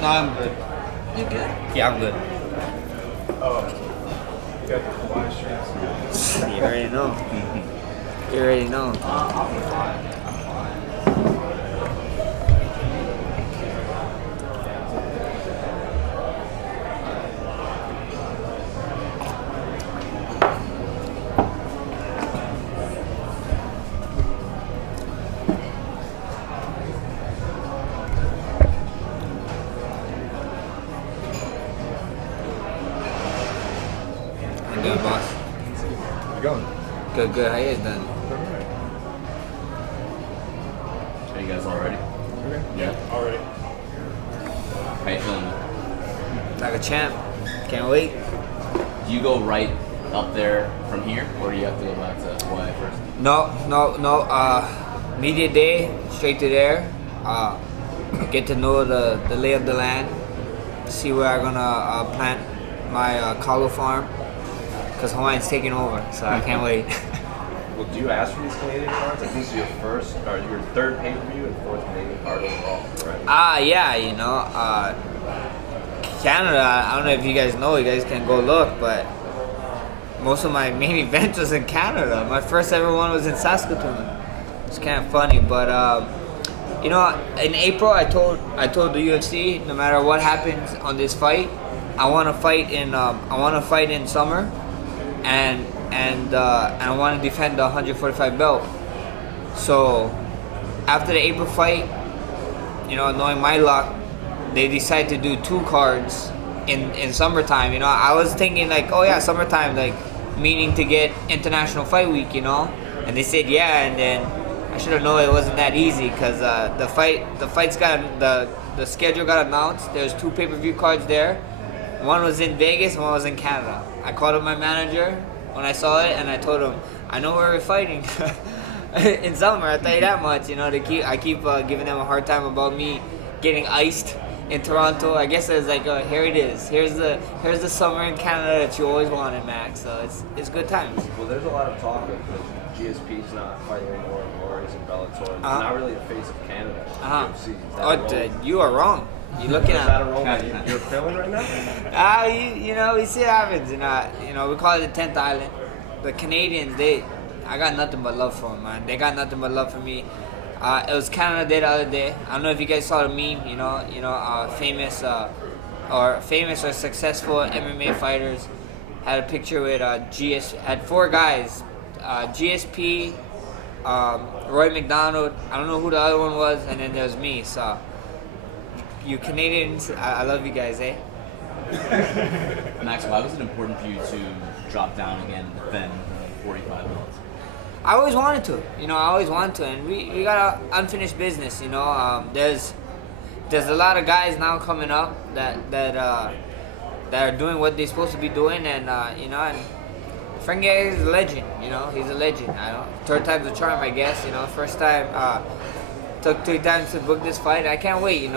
No, I'm good. You good? Yeah, I'm good. You got the Hawaiian shirts. You already know. You already know. I'm good, boss. How's it going? Good, good. How you guys doing? Are you guys all ready? Okay. Yeah. Already. How you feeling? Like a champ. Can't wait. Do you go right up there from here, or do you have to go back to Hawaii first? No. Media day, straight to there. Get to know the lay of the land. See where I'm gonna plant my kalo farm. Cause Hawaii's taking over, so I can't wait. Well, do you ask for these Canadian cards? Like, this is your first, or your third pay-per-view and fourth Canadian card overall, right? Yeah, Canada, I don't know if you guys know, you guys can go look, but most of my main events was in Canada. My first ever one was in Saskatoon. It's kind of funny, but in April I told the UFC, no matter what happens on this fight, I want to fight in summer, and I want to defend the 145 belt. So after the April fight, knowing my luck, they decided to do 2 cards in summertime. I was thinking like, oh yeah, summertime, like meaning to get International Fight Week, and they said yeah, and then I should have known it wasn't that easy because the schedule got announced. There's 2 pay-per-view cards there. One was in Vegas, one was in Canada. I called up my manager when I saw it, and I told him, I know where we're fighting in summer. I tell you that much. I keep giving them a hard time about me getting iced in Toronto. I guess it's like, here it is. Here's the summer in Canada that you always wanted, Max. So it's good times. Well, there's a lot of talk of the GSP's not fighting anymore, Glorious and Bellator. It's not really the face of Canada. UFC. Is that a role? You are wrong. You're looking Is at that a role that you're filling right now? we see it happens. We call it the 10th island. The Canadians, I got nothing but love for them, man. They got nothing but love for me. It was Canada Day the other day. I don't know if you guys saw the meme. Famous or successful MMA fighters had a picture with had 4 guys, GSP, Roy McDonald. I don't know who the other one was, and then there's me. So you Canadians, I love you guys, eh? Max, why was it important for you to drop down again and defend 45 minutes? I always wanted to, and we got unfinished business, There's a lot of guys now coming up that are doing what they're supposed to be doing, and and Frankie Edgar is a legend, he's a legend. Third time's a charm, I guess. First time took 3 times to book this fight. I can't wait, and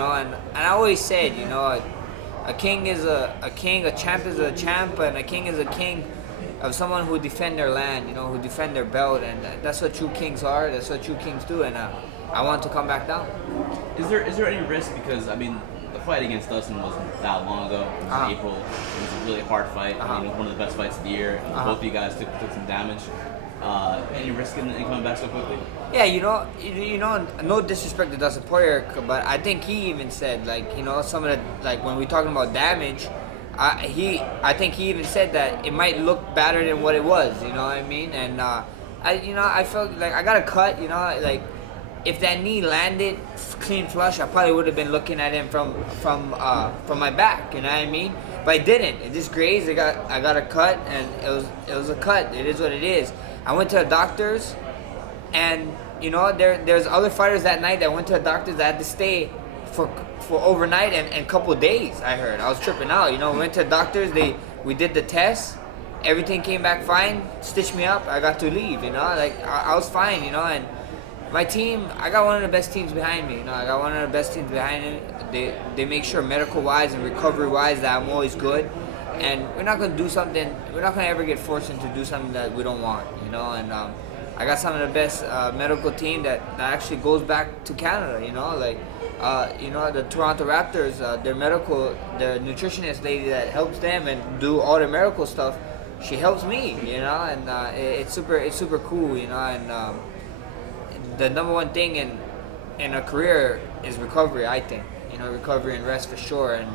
I always said, a king is a king, a champ is a champ, and a king is a king of someone who defend their land, who defend their belt, and that's what true kings are. That's what true kings do, and I want to come back down. Is there any risk, because the fight against Dustin wasn't that long ago. It was in April. It was a really hard fight. It was one of the best fights of the year. Both of you guys took some damage. Any risk in coming back so quickly? Yeah, no disrespect to Dustin Poirier, but I think he even said, some of the, when we're talking about damage, I think he even said that it might look better than what it was, you know what I mean? And I felt like I got a cut, if that knee landed clean flush, I probably would have been looking at him from my back, you know what I mean? But it didn't. It just grazed. I got a cut, and it was a cut. It is what it is. I went to the doctors, and there's other fighters that night that went to the doctors that had to stay for overnight and a couple of days. I heard. I was tripping out. We went to the doctors. We did the test. Everything came back fine. Stitched me up. I got to leave. I was fine. And my team, I got one of the best teams behind me. I got one of the best teams behind me. They make sure medical wise and recovery wise that I'm always good. And we're not gonna do something. We're not gonna ever get forced into do something that we don't want. And I got some of the best medical team that actually goes back to Canada. You know, like the Toronto Raptors, their nutritionist lady that helps them and do all the medical stuff. She helps me, you know, and it's super cool, you know, and the number one thing in a career is recovery. I think, you know, recovery and rest for sure, and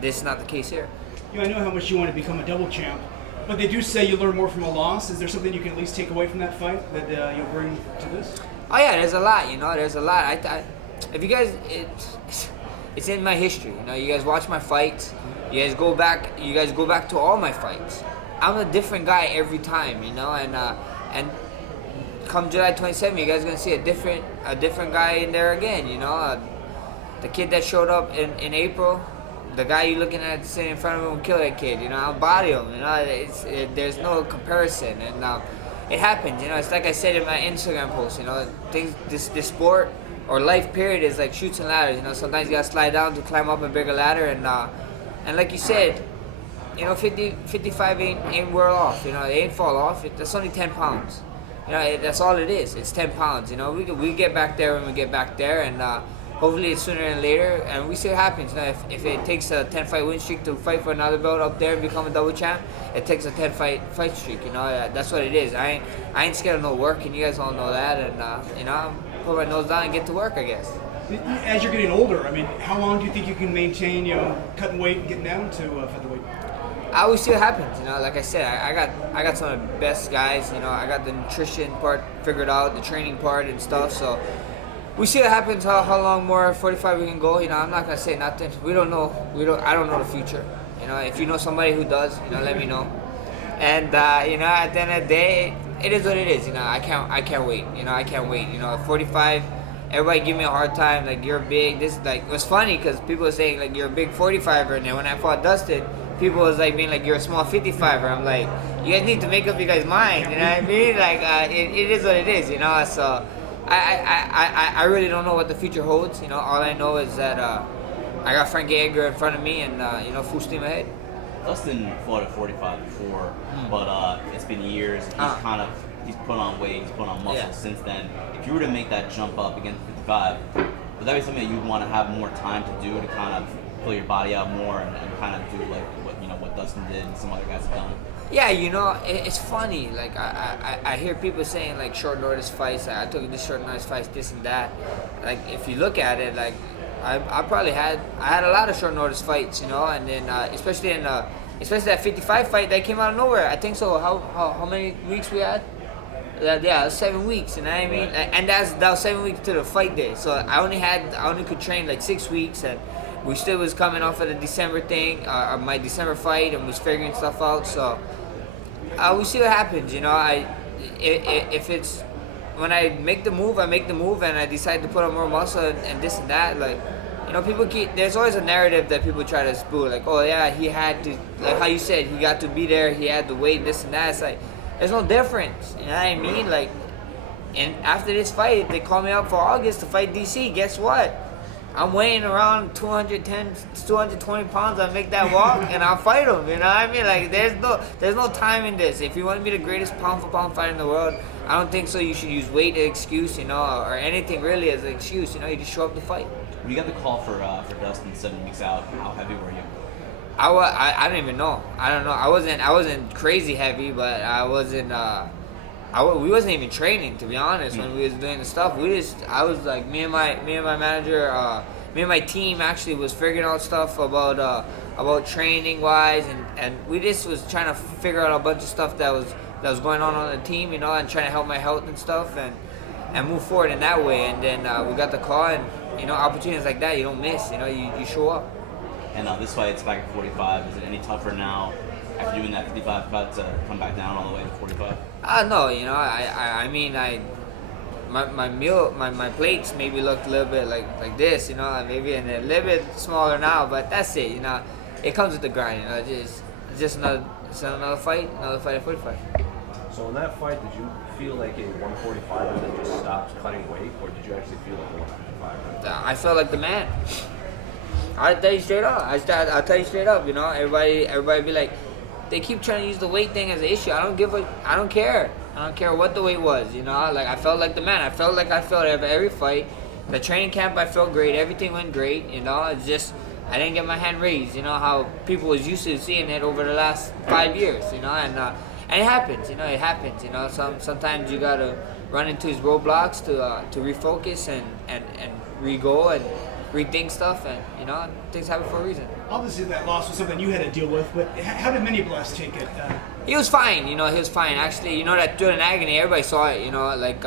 this is not the case here. I know how much you want to become a double champ, but they do say you learn more from a loss. Is there something you can at least take away from that fight that you'll bring to this? Oh yeah, there's a lot. You know, there's a lot. If you guys, it's in my history. You know, you guys watch my fights. You guys go back to all my fights. I'm a different guy every time. You know, and come July 27th, you guys are gonna see a different guy in there again. You know, the kid that showed up in April. The guy you're looking at sitting in front of him will kill that kid. You know, I'll body him. You know, there's no comparison, and it happens. You know, it's like I said in my Instagram post. You know, this sport or life period is like chutes and ladders. You know, sometimes you gotta slide down to climb up a bigger ladder, and like you said, you know, 55 ain't wear off. You know, it ain't fall off. That's only 10 pounds. You know, that's all it is. It's 10 pounds. You know, we get back there when we get back there, and hopefully it's sooner than later, and we see what happens. You know, if it takes a 10-fight win streak to fight for another belt up there and become a double champ, it takes a 10-fight streak. You know, that's what it is. I ain't scared of no work, and you guys all know that. And you know, I'm put my nose down and get to work, I guess. As you're getting older, I mean, how long do you think you can maintain, you know, cutting weight and getting down to featherweight? I always see what happens. You know, like I said, I got some of the best guys. You know, I got the nutrition part figured out, the training part and stuff. So. We see what happens. How long more 45 we can go. You know, I'm not gonna say nothing. We don't know. I don't know the future. You know, if you know somebody who does, you know, let me know. And you know, at the end of the day, it is what it is. You know, I can't wait. You know, I can't wait. You know, 45. Everybody give me a hard time. Like, you're big. This like, it was funny because people were saying like you're a big 45er, and then when I fought Dustin, people was like being like you're a small 55er. I'm like, you guys need to make up your guys' mind. You know what I mean? Like, it is what it is. You know, so. I really don't know what the future holds. You know, all I know is that I got Frankie Edgar in front of me, and you know, full steam ahead. Dustin fought at 45 before, but it's been years. He's put on weight, he's put on muscle since then. If you were to make that jump up against 55, would that be something that you'd want to have more time to do to kind of pull your body out more and kind of do like what Dustin did and some other guys have done? Yeah, you know, it's funny. Like, I hear people saying, like, short notice fights. I took this short notice fights, this and that. Like, if you look at it, like, I had a lot of short notice fights, you know, and then especially that 55 fight that came out of nowhere. I think so. How many weeks we had? Yeah, 7 weeks, you know what I mean? And that was 7 weeks to the fight day. So I only could train like 6 weeks, and we still was coming off of the December thing, my December fight, and was figuring stuff out. So. We see what happens, you know. If it's when I make the move, and I decide to put on more muscle and this and that. Like, you know, there's always a narrative that people try to spool, like, oh yeah, he had to, like how you said, he got to be there, he had to wait, this and that. It's like, there's no difference, you know what I mean? Like, and after this fight, if they call me up for August to fight DC, guess what? I'm weighing around 210, 220 pounds. I make that walk and I'll fight him. You know what I mean? Like, there's no time in this. If you want to be the greatest pound for pound fighter in the world, I don't think so. You should use weight as an excuse, you know, or anything really as an excuse. You know, you just show up to fight. When you got the call for Dustin 7 weeks out, how heavy were you? I don't even know. I don't know. I wasn't crazy heavy, but I wasn't. We wasn't even training, to be honest. When we was doing the stuff, I was like, me and my manager, me and my team actually was figuring out stuff about training wise, and we just was trying to figure out a bunch of stuff that was going on the team, you know, and trying to help my health and stuff, and move forward in that way. And then we got the call, and you know, opportunities like that you don't miss. You know, you show up. And this fight's back at 45. Is it any tougher now after doing that 55 cut to come back down all the way to 45? No, you know, I mean, my plates maybe looked a little bit like this, you know, maybe a little bit smaller now, but that's it, you know. It comes with the grind, you know. It's just another fight at 45. So in that fight, did you feel like a 145er that just stopped cutting weight, or did you actually feel like a 155er? I felt like the man. I'll tell you straight up. I'll tell you straight up, you know. Everybody be like, they keep trying to use the weight thing as an issue. I don't care. I don't care what the weight was, you know. Like I felt like the man. I felt like I felt every fight. The training camp, I felt great. Everything went great, you know. It's just I didn't get my hand raised, you know, how people was used to seeing it over the last 5 years, you know, and it happens, you know, it happens, you know. Sometimes you gotta run into these roadblocks to refocus and re-go and rethink stuff, and you know, things happen for a reason. Obviously, that loss was something you had to deal with, but how did Mini Blast take it? He was fine, you know, he was fine. Actually, you know, that during agony, everybody saw it, you know, like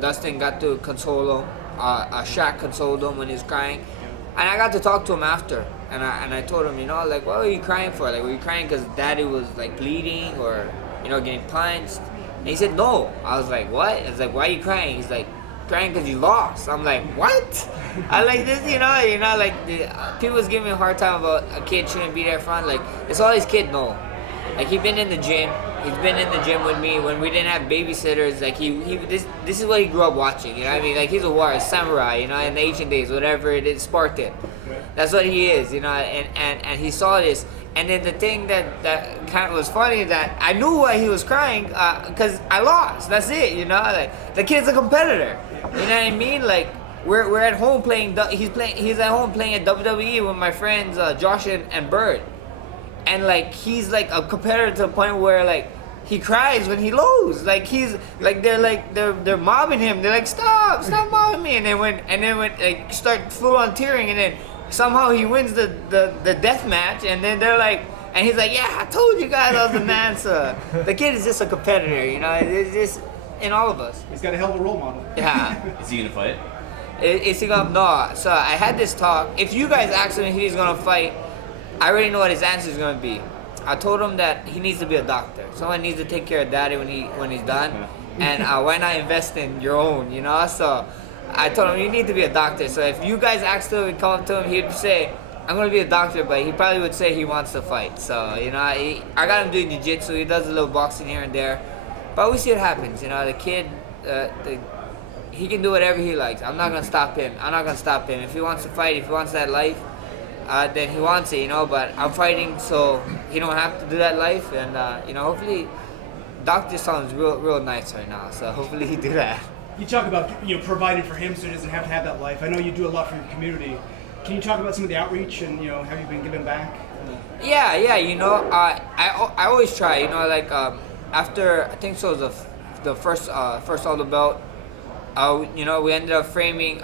Dustin got to console him, Shaq consoled him when he was crying. And I got to talk to him after, and I told him, you know, like, what were you crying for? Like, were you crying because Daddy was, like, bleeding or, you know, getting punched? And he said, no. I was like, what? I was like, why are you crying? He's like, crying because you lost. I'm like, what? I like this, you know, like, people was giving me a hard time about a kid shouldn't be there front. Like, it's all these kids know. Like, he's been in the gym. He's been in the gym with me when we didn't have babysitters. Like, this is what he grew up watching, you know what I mean? Like, he's a warrior, samurai, you know, in the ancient days, whatever it is, Spartan. That's what he is, you know, and he saw this. And then the thing that kind of was funny is that I knew why he was crying, because I lost. That's it, you know? Like, the kid's a competitor, you know what I mean? Like, we're at home playing, he's at home playing at WWE with my friends, Josh and Bird. And like he's like a competitor to the point where like he cries when he loses. Like he's like they're mobbing him. They're like stop mobbing me. And then when like start full on tearing, and then somehow he wins the death match. And then they're like, and he's like, yeah, I told you guys I was the man. So the kid is just a competitor, you know. It's just in all of us. He's got a hell of a role model. Yeah. Is he gonna fight? Is he gonna? No. So I had this talk. If you guys ask him if he's gonna fight, I already know what his answer is going to be. I told him that he needs to be a doctor. Someone needs to take care of Daddy when he's done. And why not invest in your own, you know? So I told him, you need to be a doctor. So if you guys asked him and come up to him, he'd say, I'm going to be a doctor, but he probably would say he wants to fight. So, you know, I got him doing jiu-jitsu. He does a little boxing here and there. But we see what happens. You know, the kid, he can do whatever he likes. I'm not going to stop him. If he wants to fight, if he wants that life, then he wants it, you know, but I'm fighting so he don't have to do that life, and, you know, hopefully, doctor sounds real nice right now, so hopefully he do that. You talk about, you know, providing for him so he doesn't have to have that life. I know you do a lot for your community. Can you talk about some of the outreach and, you know, have you been giving back? Yeah, you know, I always try, you know, like, after, I think so was the first all the belt, you know, we ended up framing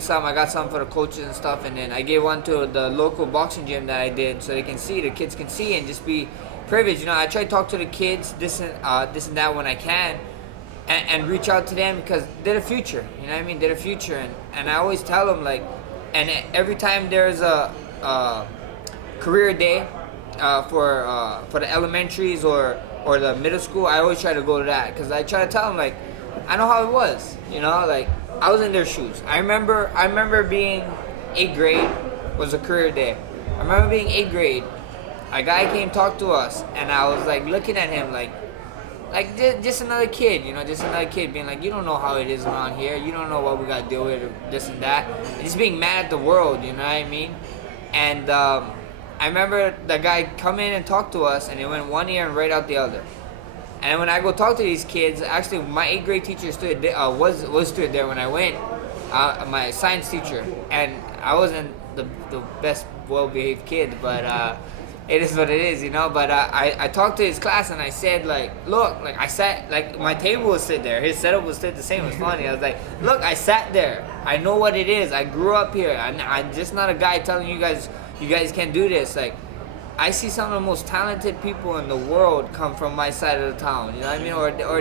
some. I got some for the coaches and stuff, and then I gave one to the local boxing gym that I did, so they can see, the kids can see, and just be privileged. You know, I try to talk to the kids, this and that when I can, and reach out to them because they're the future. You know what I mean? They're the future, and I always tell them like, and every time there's a career day for the elementaries or the middle school, I always try to go to that because I try to tell them like, I know how it was, you know, like I was in their shoes. I remember being 8th grade was a career day. I remember being 8th grade. A guy came talk to us, and I was like looking at him like just another kid, you know, just another kid being like, you don't know how it is around here. You don't know what we got to deal with, or this and that. And just being mad at the world, you know what I mean? And I remember the guy come in and talk to us, and it went one ear and right out the other. And when I go talk to these kids, actually my 8th grade teacher stood stood there when I went, my science teacher, and I wasn't the best well-behaved kid, but it is what it is, you know. But I talked to his class and I said like, look, like I sat, like my table was sit there, his setup was sit the same. It was funny. I was like, look, I sat there. I know what it is. I grew up here. I'm just not a guy telling you guys can't do this. Like, I see some of the most talented people in the world come from my side of the town, you know what I mean? Or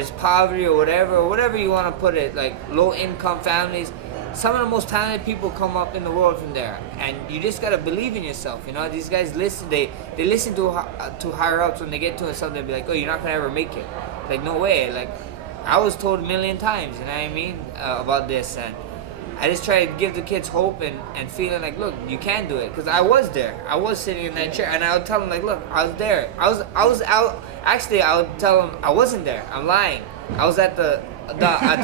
just poverty or whatever you want to put it, like low income families. Some of the most talented people come up in the world from there, and you just gotta believe in yourself. You know, these guys listen. They listen to higher ups when they get to something. They be like, oh, you're not gonna ever make it. Like, no way. Like, I was told a million times, you know what I mean, about this, and I just try to give the kids hope and feeling like, look, you can do it. Because I was there. I was sitting in that chair, and I would tell them like, look, I was there. I was out. Actually, I would tell them I wasn't there. I'm lying. I was at the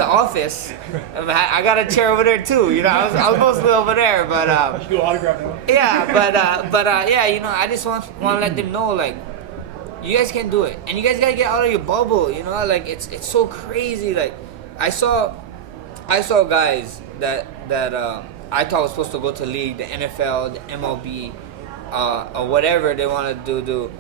office. I got a chair over there too. You know, I was mostly over there, but you go autograph them. yeah, but yeah, you know, I just want to let them know like, You guys can do it, and you guys gotta get out of your bubble. You know, like it's so crazy. Like I saw guys that I thought was supposed to go to the league, the NFL, the MLB, or whatever they want to do.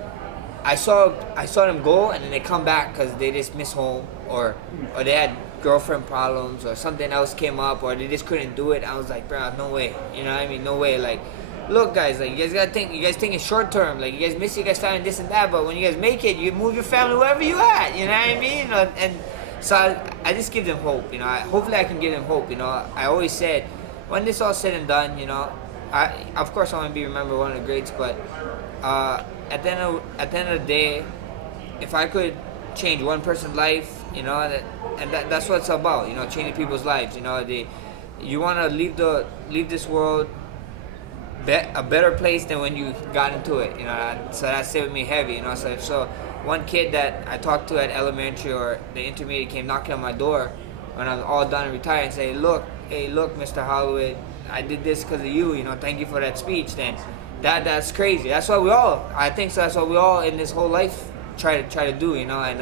I saw them go, and then they come back because they just miss home, or they had girlfriend problems, or something else came up, or they just couldn't do it. I was like, bro, no way. You know what I mean? No way. Like, look, guys, like you guys gotta think. You guys think in short term. Like you guys miss your guys family, this and that. But when you guys make it, you move your family wherever you at. You know what I mean? You know, and so I just give them hope. You know, hopefully I can give them hope. You know, I always said, when this all said and done, you know, of course I want to be remembered one of the greats, but at the end of the day, if I could change one person's life, you know, that's what it's about. You know, changing people's lives. You know, you want to leave this world a better place than when you got into it. You know, so that stayed with me heavy. You know, so one kid that I talked to at elementary or the intermediate came knocking on my door when I'm all done and retired and say, look, Mr. Holloway, I did this because of you. You know, thank you for that speech. Then that's crazy. That's what we all. I think so. That's what we all in this whole life try to do. You know, and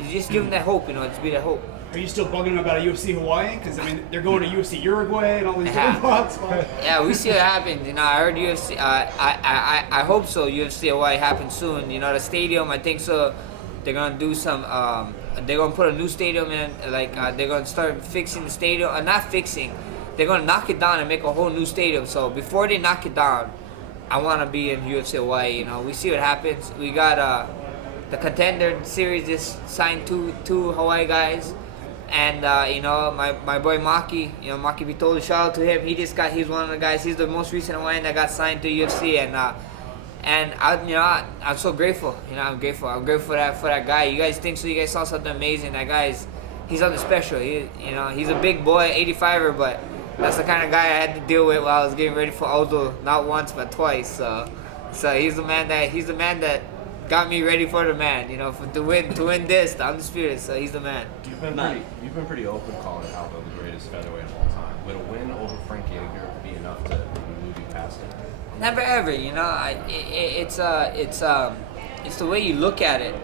you just give them that hope. You know, just be that hope. Are you still bugging them about a UFC Hawaii? Because I mean, they're going to UFC Uruguay and all these different spots. Yeah, we see what happens. You know, I heard UFC. I hope so. UFC Hawaii happens soon. You know, the stadium. I think so. They're gonna do some. They're gonna put a new stadium in. Like they're gonna start fixing the stadium. Not fixing. They're gonna knock it down and make a whole new stadium. So before they knock it down, I want to be in UFC Hawaii. You know, we see what happens. We got the Contender Series just signed two Hawaii guys. And you know, my boy Maki, you know, Maki Vitoli, shout out to him. He's one of the guys. He's the most recent Hawaiian that got signed to UFC, and I'm so grateful. You know, I'm grateful for that guy. You guys think so? You guys saw something amazing. That he's something special. He's a big boy, 85er, but that's the kind of guy I had to deal with while I was getting ready for Aldo, not once but twice. So he's the man that got me ready for the man, you know, to win this, the undisputed. So he's the man. You've been pretty open calling Aldo the greatest featherweight of all time. Would a win over Frankie Edgar be enough to move you past it? Never ever, you know. It's the way you look at it,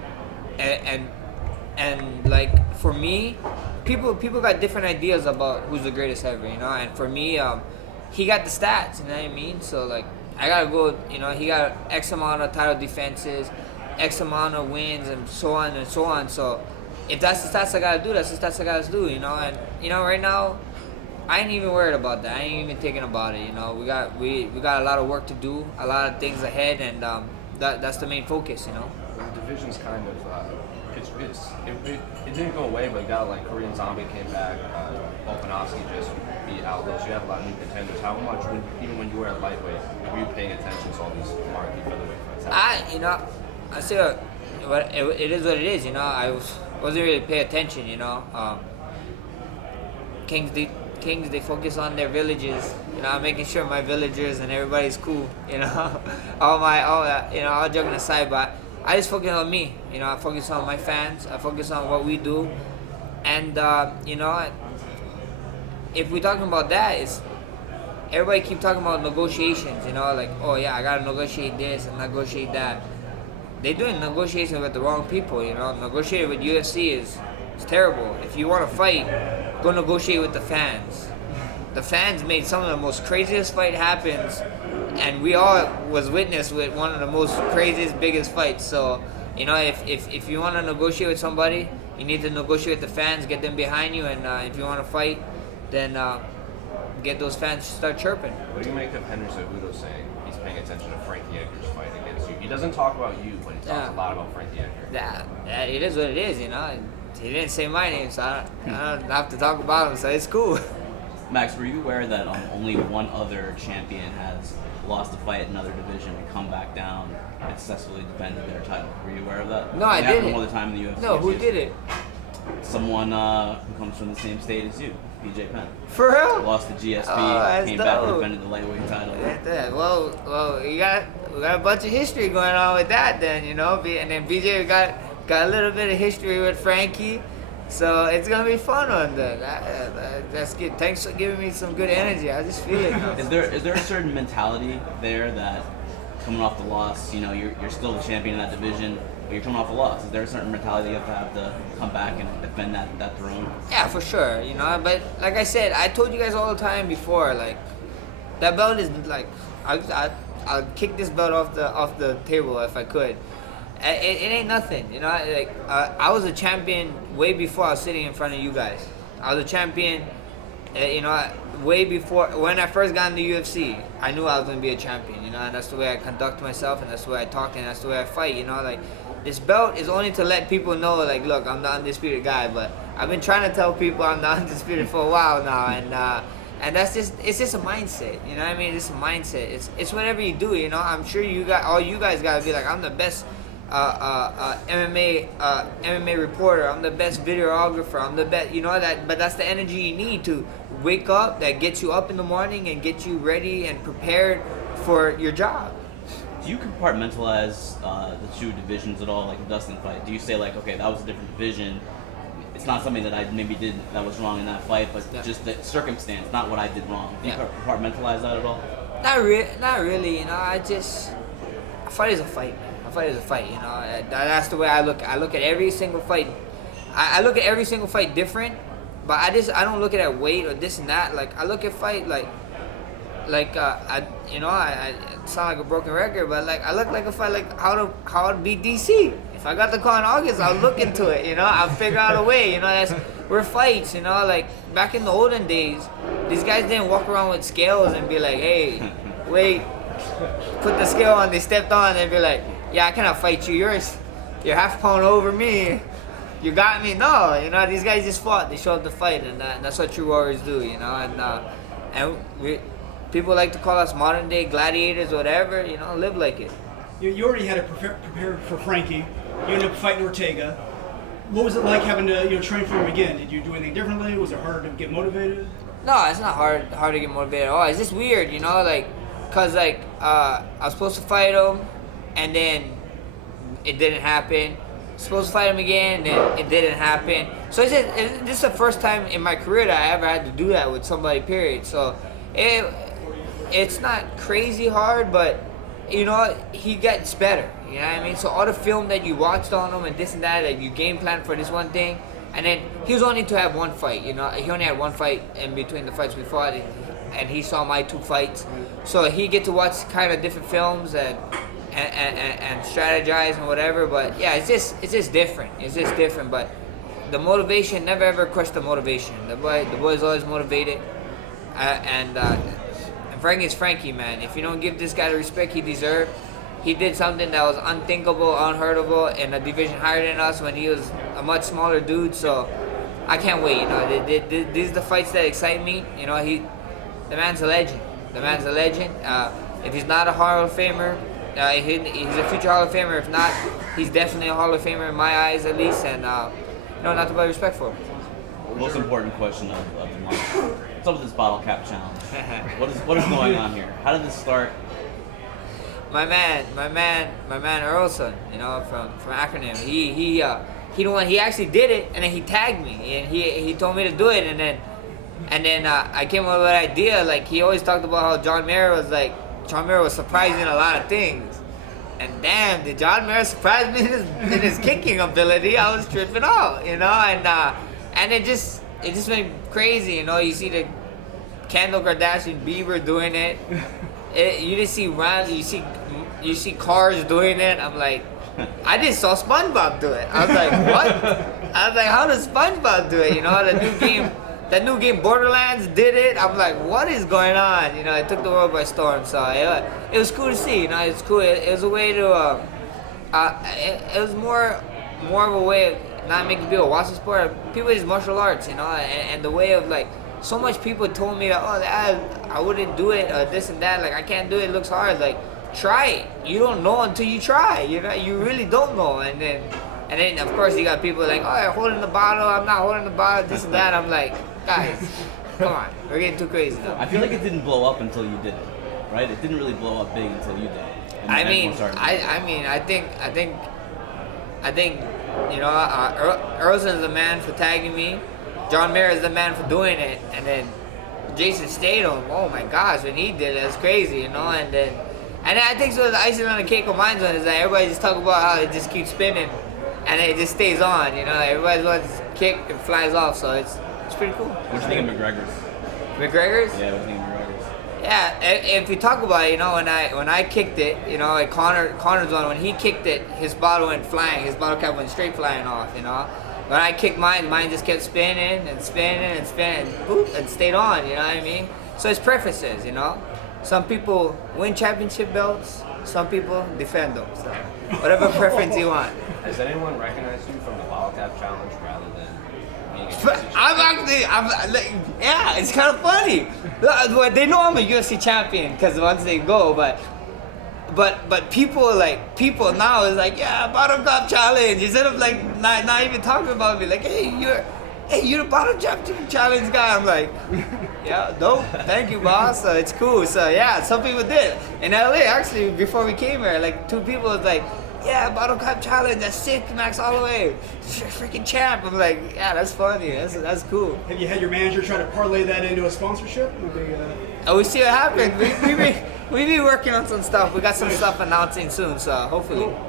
and like for me, people got different ideas about who's the greatest ever, you know. And for me, he got the stats, you know what I mean. So like I gotta go, you know. He got X amount of title defenses, X amount of wins, and so on and so on. So if that's the stats I gotta do, that's the stats I gotta do, you know. And you know, right now, I ain't even worried about that. I ain't even thinking about it, you know. We got a lot of work to do, a lot of things ahead, and that's the main focus, you know. The division's kind of it didn't go away, but you got like Korean Zombie came back, Volkanovski just beat Aldo. So you have a lot of new contenders. How much, even when you were at lightweight, were you paying attention to all these marquee featherweight fights? I say it is what it is, you know. I wasn't really paying attention, you know. Kings, they focus on their villages, you know. I'm making sure my villagers and everybody's cool, you know. All joking aside, but I just focus on me, you know. I focus on my fans. I focus on what we do, and you know, if we're talking about that, is everybody keep talking about negotiations, you know, like, oh yeah, I gotta negotiate this and negotiate that. They're doing negotiations with the wrong people, you know. Negotiating with UFC is terrible. If you want to fight, go negotiate with the fans. The fans made some of the most craziest fight happens, and we all was witness with one of the most craziest, biggest fights. So, you know, if you want to negotiate with somebody, you need to negotiate with the fans, get them behind you, and if you want to fight, then get those fans to start chirping. What do you make of Henry Cejudo saying he's paying attention to Frankie Edgar's fight against you? He doesn't talk about you, but he talks a lot about Frankie Edgar. It is what it is, you know. He didn't say my name, so I don't have to talk about him, so it's cool. Max, were you aware that only one other champion has lost a fight in another division and come back down and successfully defended their title? Were you aware of that? No, I didn't. All the time in the UFC. No, who did it? Someone who comes from the same state as you, BJ Penn. For real? Lost the GSP, came dope. back and defended the lightweight title. Well, we got a bunch of history going on with that, then, you know. And then BJ got a little bit of history with Frankie. So it's gonna be fun on that. That's good. Thanks for giving me some good energy. I just feel it. Is there a certain mentality there that coming off the loss, you know, you're still the champion in that division, you're coming off a loss. Is there a certain mentality you have to come back and defend that throne? Yeah, for sure. You know, but like I said, I told you guys all the time before, like that belt is like I'll kick this belt off the table if I could. It ain't nothing, you know. Like I was a champion way before I was sitting in front of you guys. I was a champion, you know, way before when I first got in the UFC. I knew I was gonna be a champion, you know, and that's the way I conduct myself, and that's the way I talk, and that's the way I fight, you know. Like this belt is only to let people know, like, look, I'm the undisputed guy. But I've been trying to tell people I'm the undisputed for a while now, and that's it's just a mindset, you know what I mean? It's a mindset. It's whatever you do, you know. I'm sure you guys gotta be like, I'm the best MMA reporter. I'm the best videographer. I'm the best, you know that. But that's the energy you need to wake up. That gets you up in the morning and get you ready and prepared for your job. Do you compartmentalize the two divisions at all, like the Dustin fight? Do you say like, okay, that was a different division. It's not something that I maybe did that was wrong in that fight, but just the circumstance, not what I did wrong. Do you compartmentalize that at all? Not really. You know, a fight is a fight. A fight is a fight. You know, that's the way I look. I look at every single fight. I look at every single fight different, but I don't look at it weight or this and that. Like I look at fight like I sound like a broken record, but like I look like a fight like how to beat DC. If I got the call in August, I'll look into it. You know, I'll figure out a way. You know, we're fights. You know, like back in the olden days, these guys didn't walk around with scales and be like, hey, wait, put the scale on. They stepped on and be like, yeah, I cannot fight you. You're half a pound over me. You got me. No, you know, these guys just fought. They showed up to fight, and that's what true warriors do. You know, and people like to call us modern day gladiators, whatever. You know, live like it. You already had to prepare for Frankie. You ended up fighting Ortega. What was it like having to train for him again? Did you do anything differently? Was it hard to get motivated? No, it's not hard to get motivated at all. It's just weird, you know, like, cause like I was supposed to fight him, and then it didn't happen. Supposed to fight him again, and then it didn't happen. So this is the first time in my career that I ever had to do that with somebody. Period. So it's not crazy hard, but you know, he gets better. You know what I mean? So all the film that you watched on him and this and that, like you game plan for this one thing, and then he was only to have one fight. You know, he only had one fight in between the fights we fought, and he saw my two fights. So he get to watch kind of different films and strategize and whatever. But yeah, it's just different. It's just different. But the motivation never ever crushed the motivation. The boy's always motivated, and Frankie's Frankie, man. If you don't give this guy the respect he deserved, he did something that was unthinkable, unheardable in a division higher than us when he was a much smaller dude. So I can't wait. You know, these are the fights that excite me. You know, the man's a legend. The man's a legend. If he's not a Hall of Famer, he's a future Hall of Famer. If not, he's definitely a Hall of Famer in my eyes, at least. And not to buy respect for him. Most important question of the month. What's up with this bottle cap challenge? What is going on here? How did this start? My man Earlson, you know, from Acronym. He the one. He actually did it, and then he tagged me, and he told me to do it, and then I came up with an idea. Like he always talked about how John Mayer was surprising a lot of things, and damn, did John Mayer surprise me in his kicking ability? I was tripping out, you know, and it just went crazy, you know. You see the Kendall Kardashian Bieber doing it. You just see you see cars doing it. I'm like, I just saw SpongeBob do it. I was like, what? I was like, how does SpongeBob do it? You know, that new game Borderlands did it. I'm like, what is going on? You know, it took the world by storm. So it was cool to see. You know, it's cool. It was a way to. It was more of a way of not making people watch the sport. People is martial arts, you know, and the way of like. So much people told me that, I wouldn't do it, this and that. Like, I can't do it. It looks hard. Like, try it. You don't know until you try. You know, you really don't know. And then of course you got people like, you're holding the bottle. I'm not holding the bottle. This and that. I'm like, guys, come on. We're getting too crazy now. I feel like it didn't blow up until you did it, right? It didn't really blow up big until you did it. I think, you know, Earlson is the man for tagging me. John Mayer is the man for doing it, and then Jason Statham, oh my gosh, when he did it, it was crazy, you know, and then And I think so the icing on the cake of mine's one is that everybody just talk about how it just keeps spinning and it just stays on, you know, like everybody's wants to kick and flies off, so it's pretty cool. What do you think of McGregor's? McGregor's? Yeah, what do you think of McGregor's? Yeah, if you talk about it, you know, when I kicked it, you know, like Connor's one, when he kicked it, his bottle went flying, his bottle cap went straight flying off, you know. When I kicked mine just kept spinning and spinning and spinning, boop, and stayed on, you know what I mean? So it's preferences, you know. Some people win championship belts, some people defend them. So whatever preference you want. Has anyone recognized you from the bottle cap challenge rather than being a Yeah, it's kind of funny. They know I'm a UFC champion because once they go, but people now is like, yeah, bottom cap challenge, instead of like not even talking about me, like, hey, you're the bottom cap challenge guy. I'm like, yeah, dope, thank you, boss. So it's cool. So yeah, some people did. In LA, actually, before we came here, like 2 people was like, yeah, bottom cap challenge, that's sick, Max Holloway, freaking champ. I'm like, yeah, that's funny, that's cool. Have you had your manager try to parlay that into a sponsorship? We see what happens. We be working on some stuff. We got some stuff announcing soon, so hopefully. Cool.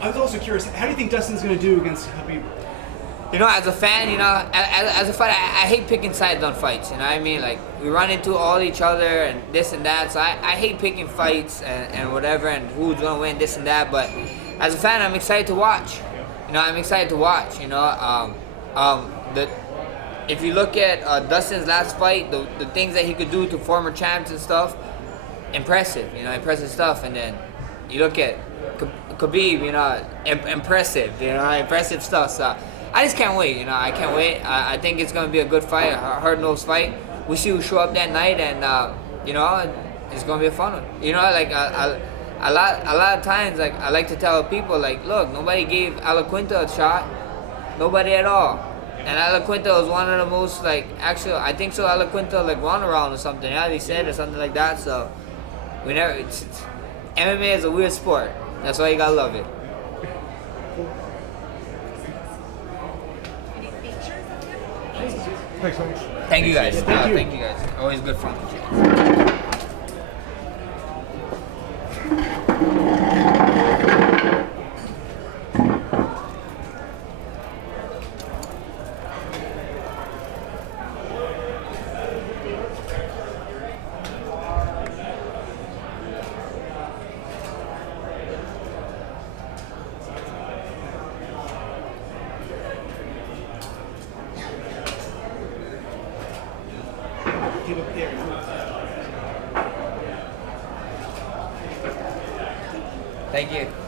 I was also curious, how do you think Dustin's going to do against Khabib? You know, as a fan, you know, as a fighter, I hate picking sides on fights, you know what I mean? Like, we run into all each other and this and that, so I hate picking fights and whatever and who's going to win, this and that, but as a fan, I'm excited to watch. You know, I'm excited to watch, you know. If you look at Dustin's last fight, the things that he could do to former champs and stuff, impressive, you know, impressive stuff. And then you look at Khabib, you know, impressive, you know, impressive stuff. So I just can't wait, you know, I can't wait. I think it's going to be a good fight, a hard-nosed fight. We see who show up that night, and, you know, it's going to be a fun one. You know, like, a lot of times, like, I like to tell people, like, look, nobody gave Alaquinta a shot. Nobody at all. And Alaquinta was one of the most, like, actually, I think so, Alaquinta, like, won a round or something. Yeah, they said, or something like that. So, MMA is a weird sport. That's why you gotta love it. Thanks, man. Thank you guys. Thank you guys. Always good fun with you. Thank you.